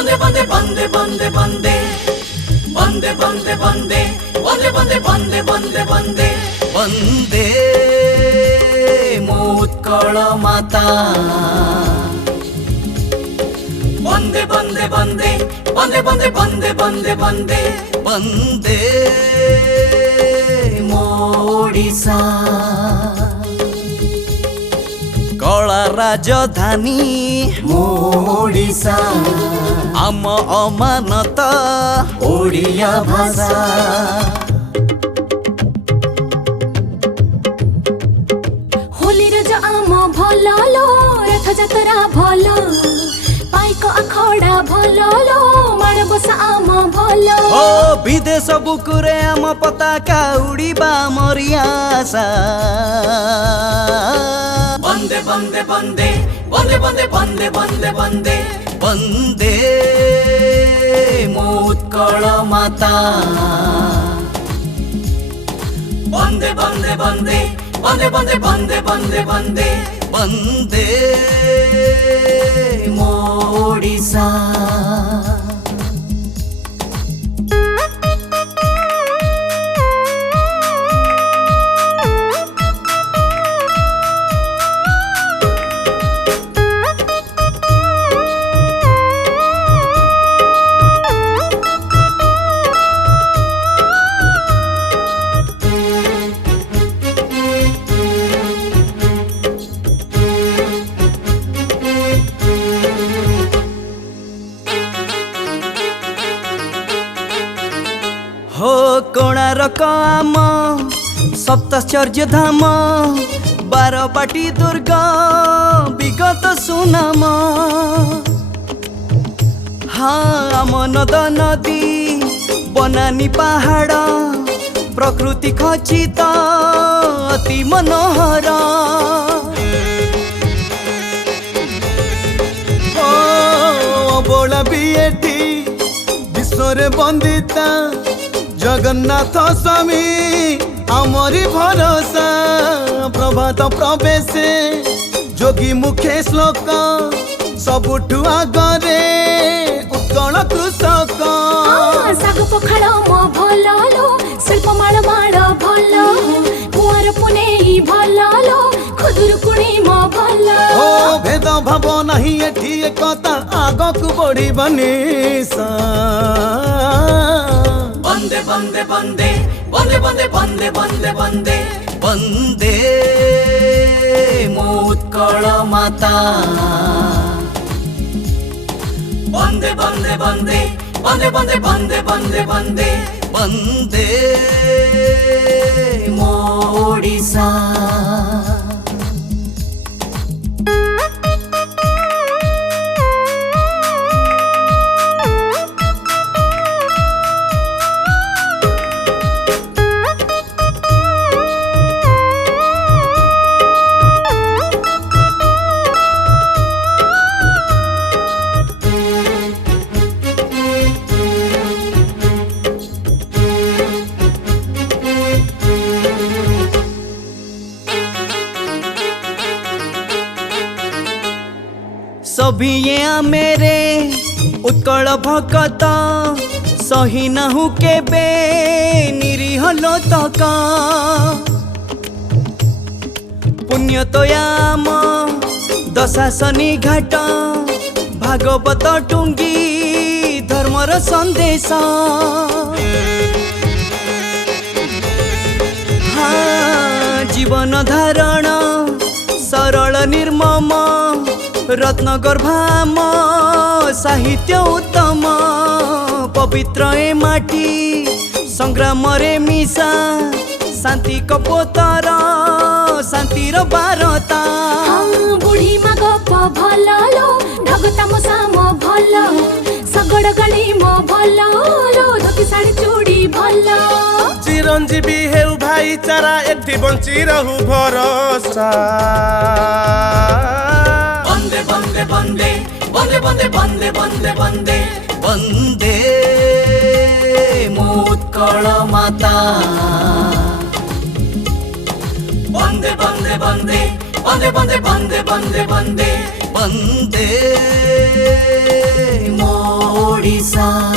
बंदे बंदे बंदे बंदे बंदे बंदे बंदे बंदे बंदे बंदे बंदे बंदे बंदे बंदे उत्कल माता बंदे बंदे बंदे बंदे बंदे बंदे बंदे बंदे बंदे ओडिशा कला राजधानी ओडिशा आम अमानत ओडिया भाषा होली रज आम भल लो रथ जातरा भल पाइक अखड़ा भल लो माणबसा आम भल ओ विदेश बुकुरे आम पताका उड़ीबा मरियासा बंदे बंदे बंदे बंदे बंदे बंदे बंदे बंदे बंदे उत्कल माता बंदे बंदे बंदे बंदे बंदे बंदे बंदे बंदे बंदे ओडिशा हो कोणार्क आम सप्तचर्य धाम बारबाटी दुर्ग विगत सुनाम हाँ आम नद नदी बनानी पहाड़ प्रकृति खचित अति मनोहर बोला भी एठी विश्व बंदिता जगन्नाथ स्वामी आमरी भरोसा प्रभात प्रवेश जोगी मुखे श्लोक सबुठु आगरे उत्कल कृषक साग पखाड़ मो भल लो शिल्प माड़ माड़ भल कुआर पुनेई भल लो खुदुरुकुणी मो भल ओ भेद भाव नहीं एठी एकता आगक बढ़ी बनीसा बंदे बंदे बंदे बंदे बंदे बंदे बंदे बंदे बंदे उत्कल माता बंदे बंदे बंदे बंदे बंदे बंदे बंदे बंदे बंदे ओडिशा सभी ये मेरे उत्कल भगत सही नहु के बे निरीह लोतक पुण्य तोयाम दशासनी घाट भागवत टुंगी धर्मर संदेश हाँ जीवन धारण सरल निर्मम रत्न गर्भाम साहित्य उत्तम पवित्र ए माटी संग्राम रे मिशा शांति कपोतर शांतिर बारता बुढ़ी मा गप भल लो ढगता मो साम भल सगड़ गाड़ी मो भल लो धोती साड़ी चूड़ी भल चिरंजीवी हेउ भाईचारा एठी बंची रहू भरोसा बंदे बंदे बंदे बंदे बंदे बंदे बंदे बंदे उत्कल माता बंदे बंदे बंदे बंदे बंदे बंदे बंदे बंदे बंदे सा